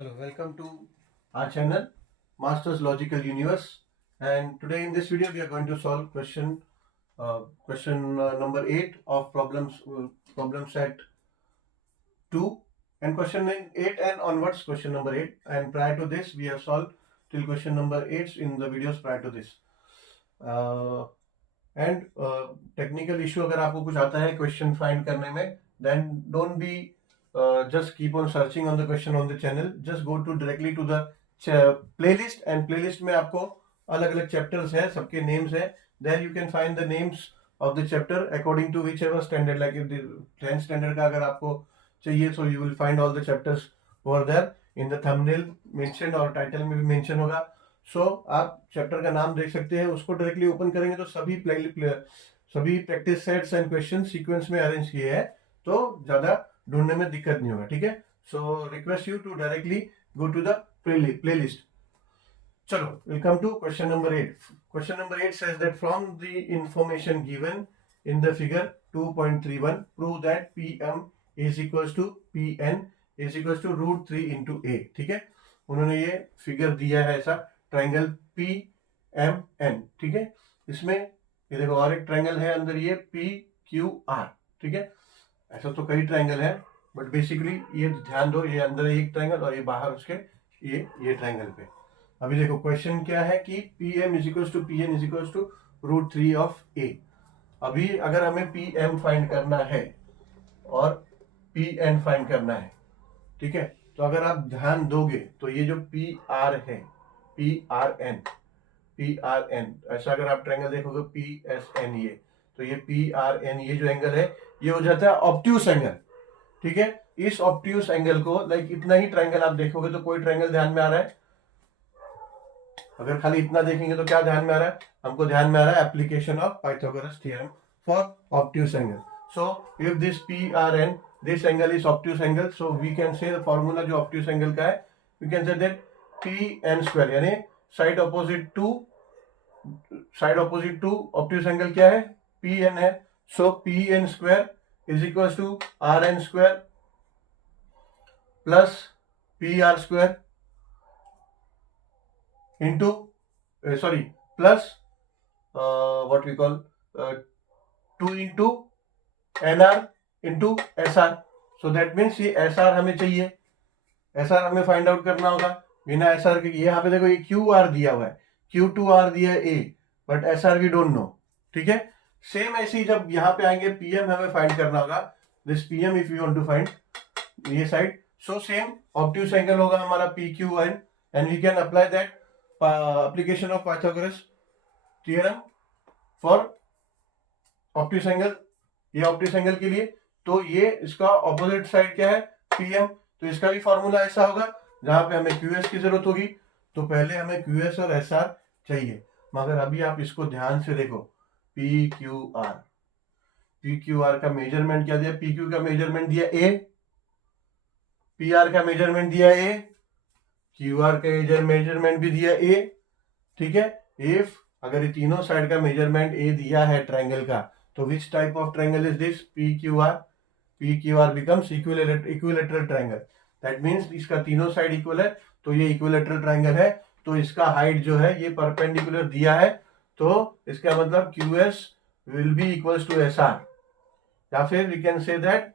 Hello, welcome to our channel Masters Logical Universe, and today in this video we are going to solve question number 8 of problem set 2 and question 8 and onwards question number 8, and prior to this we have solved till question number 8 in the videos prior to this. And technical issue अगर आपको कुछ आता है question find करने में, then don't be just keep on searching on the question on the channel. Just go to directly to the playlist, and playlist में आपको अलग अलग chapters है, सबके names है. There you can find the names of the chapter according to whichever standard. Like if the 10th standard का अगर आपको चाहिए, so you will find all the chapters over there in the thumbnail mentioned और title में भी mention होगा. So आप chapter का नाम देख सकते हैं, उसको डायरेक्टली ओपन करेंगे तो सभी practice sets and question sequence में अरेंज किए हैं, तो ज्यादा ढूंढने में दिक्कत नहीं होगा. ठीक है, so request you to directly go to the playlist. चलो, will come to question number 8. Question number 8 says that from the information given in the figure 2.31 prove that pm is equals to pn is equals to root 3 into a. ठीक है, उन्होंने ये figure दिया है ऐसा triangle P M N. ठीक है, इसमें ये देखो और एक ट्राइंगल है अंदर, ये पी क्यू आर. ठीक है, ऐसा तो कई ट्राइंगल है, बट बेसिकली ये ध्यान दो, ये अंदर एक ट्राइंगल और ये बाहर उसके ये ट्राइंगल पे. अभी देखो क्वेश्चन क्या है कि P M is equals to P N is equals to root 3 of A. अभी अगर हमें पी एम फाइंड करना है और पी एन फाइंड करना है, ठीक है, तो अगर आप ध्यान दोगे तो ये जो पी आर है, पी आर एन, ऐसा अगर आप ट्रायंगल देखोगे पी एस एन, ये तो ये पी आर एन, ये जो एंगल है ये हो जाता है ऑब्ट्यूस एंगल. ठीक है, इस ऑब्ट्यूस एंगल को लाइक इतना ही ट्रायंगल आप देखोगे तो कोई ट्रायंगल ध्यान में आ रहा है? अगर खाली इतना देखेंगे तो क्या ध्यान में आ रहा है? हमको ध्यान में आ रहा है application of Pythagoras theorem for obtuse angle. So if this P R N, this angle is obtuse angle, so we can say the formula जो ऑब्ट्यूस एंगल का है, we can say that P N square, यानी side opposite to obtuse angle क्या है? P N है. So P N square is equal to R N square plus P R square into sorry plus what we call 2 into N R into S R. So that means ये S R हमें चाहिए, S R हमें find out करना होगा. बिना S R के यहाँ पे देखो ये क्यू आर दिया हुआ है, क्यू टू आर दिया है A, but S R we don't know. ठीक है, सेम ऐसे ही जब यहाँ पे आएंगे पीएम हमें फाइंड करना होगा. This P M if you want to find ये side, so same obtuse angle होगा हमारा P Q N, and we can apply that application of Pythagoras theorem for obtuse angle. ये ऑब्ट्यूस एंगल के लिए तो ये इसका ऑपोजिट साइड क्या है? पीएम. तो इसका भी फॉर्मूला ऐसा होगा जहां पे हमें क्यूएस की जरूरत होगी, तो पहले हमें क्यूएस और एसआर चाहिए. मगर अभी आप इसको ध्यान से देखो, पी क्यू आर का मेजरमेंट क्या दिया? पी क्यू का मेजरमेंट दिया ए, पी आर का मेजरमेंट दिया ए, क्यू आर का मेजरमेंट भी दिया ए. ठीक है, इफ अगर ये तीनों साइड का मेजरमेंट ए दिया है ट्राइंगल का, तो which type of triangle is this? P Q R becomes equilateral triangle. That means इसका तीनों साइड इक्वल है, तो ये इक्विलेटरल ट्राइंगल है. तो इसका हाइट जो है ये परपेंडिकुलर दिया है, तो इसका मतलब Q S will be equals to S R, या फिर we can say that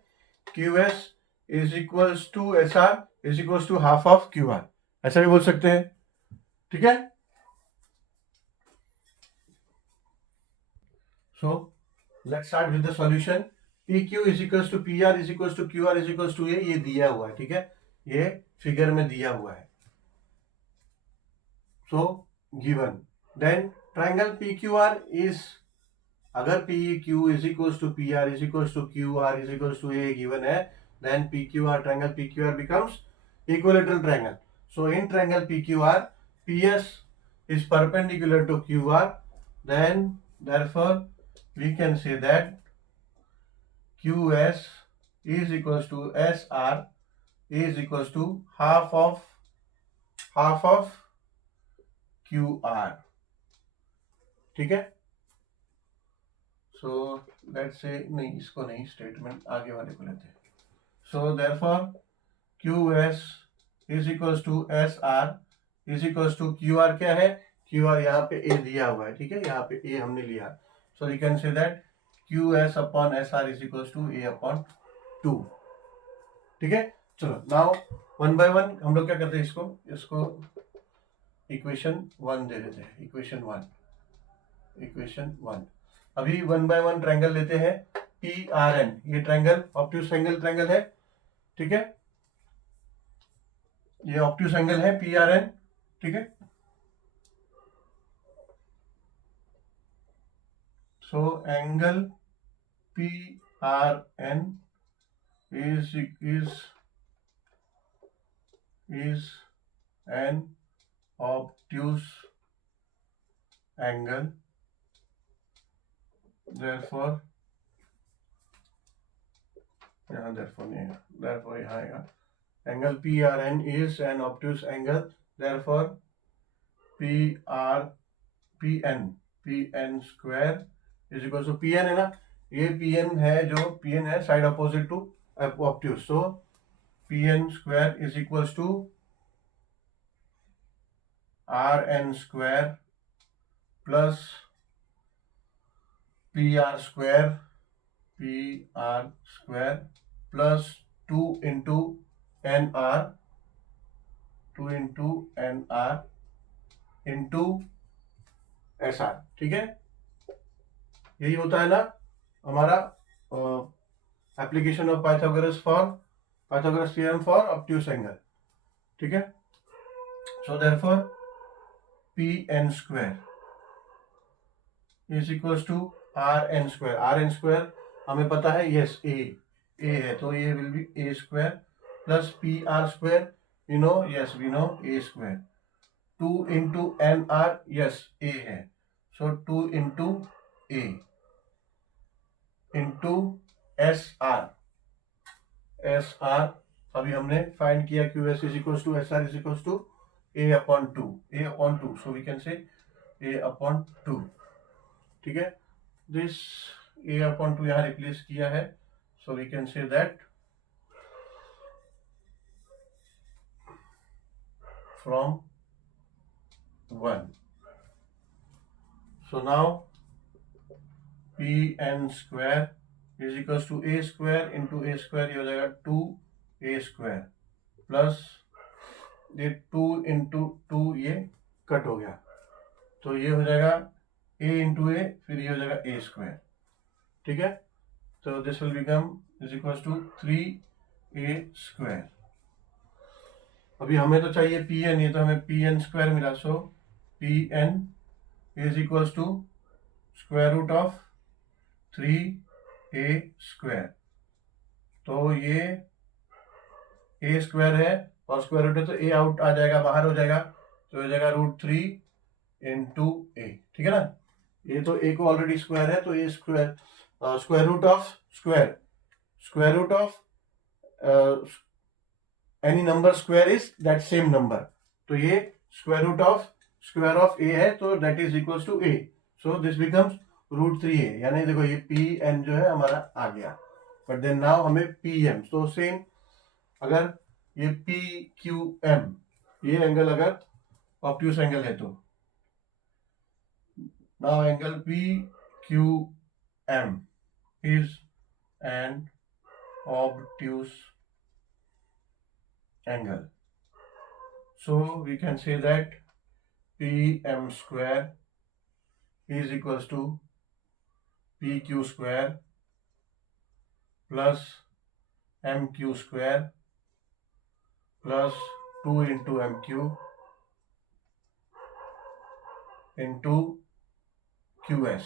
Q S is equals to S R is equals to half of Q R, ऐसा भी बोल सकते हैं. ठीक है, so let's start with the solution. P Q is equals to P R is equals to Q R is equals to ये दिया हुआ है. ठीक है, ये फिगर में दिया हुआ है. So given then triangle P Q R is, अगर P Q is equals to P R is equals to Q R is equals to A given है, then P Q R triangle P Q R becomes equilateral triangle. So in triangle P Q R, P S is perpendicular to QR, then therefore we can say that QS is equals to SR is equals to half of QR. ठीक है, so let's say नहीं, इसको नहीं, statement आगे वाले को लेते हैं. So therefore QS is equals to S R is equals to Q R. क्या है? क्यू आर यहाँ पे ए दिया हुआ है, ठीक है, यहाँ पे ए हमने लिया, so we can say that Q S upon S R is equals to A upon 2। ठीक है, चलो नाउ वन बाय वन हम लोग क्या करते हैं, इसको इक्वेशन 1 दे देते हैं। इक्वेशन वन अभी वन बाय वन ट्रायंगल लेते हैं पी आर एन। ये ट्रायंगल ऑब्ट्यूज ट्रायंगल है, ठीक है, ये ऑब्ट्यूज एंगल है पी आर एन, ठीक है। So angle P R N is an obtuse angle, therefore यहाँ therefore नहीं है, therefore यहाँ आएगा angle PRN is an obtuse angle, therefore PN square is equal to PN है ना, ये PN है, जो PN है side opposite to obtuse, so PN square is equals to RN square plus PR square plus 2 into NR into SR। ठीक है, यही होता है ना हमारा application of Pythagoras theorem for obtuse angle. ठीक है, सो therefore PN square is equals to RN square हमें पता है, यस ए है, तो ये will be A square plus PR square, you know, yes we know A square, 2 into NR, yes A है, so 2 into A into SR अभी हमने find किया QS is equals to SR is equals to A upon 2, so we can say A upon 2। ठीक है, this A upon 2 यहाँ replace किया है, so we can say that from 1, so now PN square is equals to A square into A square, ये हो जाएगा 2A square plus ये 2 into 2, ये कट हो गया, तो ये हो जाएगा A इंटू A, फिर ये हो जाएगा A स्क्वायर। ठीक है, तो this will become is equals to 3A square. अभी हमें तो चाहिए PN, ये तो हमें PN स्क्वायर मिला, so PN is equals to square root of 3A square, तो ये A स्क्वायर है और स्क्वायर रूट है, तो A आउट आ जाएगा, बाहर हो जाएगा, तो हो जाएगा √3 इंटू A। ठीक है ना, ये तो A को ऑलरेडी स्क्वायर है, तो ये square root of any number square is that same number, तो ये स्क्वायर ऑफ A है, तो that is equals to A, so this becomes √3A, यानी देखो ये PN जो है हमारा आ गया, बट देन नाउ हमें PM, तो सेम अगर ये PQM ये एंगल अगर ऑब्ट्यूज एंगल है, तो now angle PQM is an obtuse angle, so we can say that PM square is equals to PQ square plus MQ square plus 2 into MQ into QS।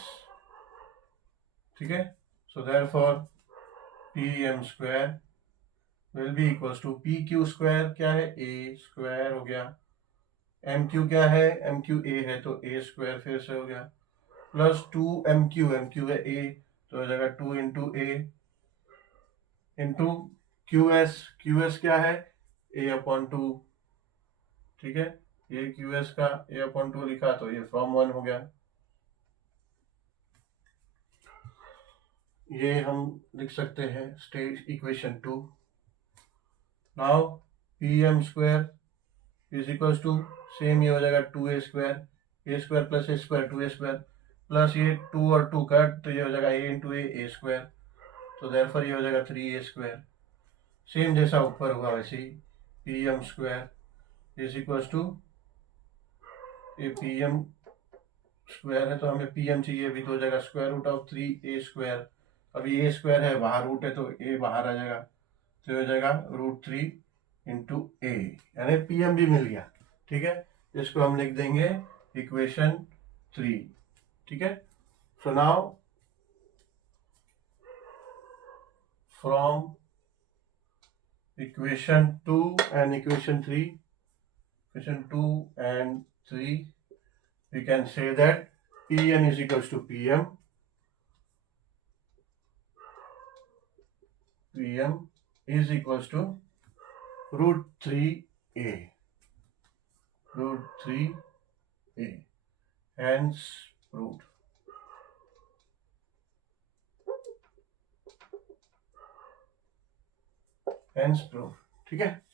ठीक है, सो therefore PM square will be equals to PQ square, क्या है A square हो गया, MQ क्या है, MQ A है, तो A स्क्वायर फिर से हो गया, प्लस 2MQ है A, तो हो जाएगा 2 इंटू A इंटू QS क्या है, A अपॉन 2। ठीक है, ये QS का A अपॉन 2 लिखा, तो ये फ्रॉम 1 हो गया, ये हम लिख सकते हैं state equation 2। Now PM square is equal to same ये हो जाएगा 2A square plus A square 2A square plus ये 2 और 2 कट तो ये हो जाएगा A इंटू A स्क्वायर, तो देयरफॉर ये हो जाएगा 3A स्क्वायर। सेम जैसा ऊपर हुआ वैसे ही PM square is equal to ये PM स्क्वायर है तो हमें PM चाहिए भी, तो हो जाएगा square root of 3A square. अभी A स्क्वायर है बाहर रूट है तो A बाहर आ जाएगा, तो हो जाएगा √3 इंटू A, यानी PM भी मिल गया। ठीक है, इसको हम लिख देंगे इक्वेशन 3। ठीक है, so now from equation 2 and equation 3 we can say that Pn is equals to PM is equals to √3A, hence proved। ठीक है।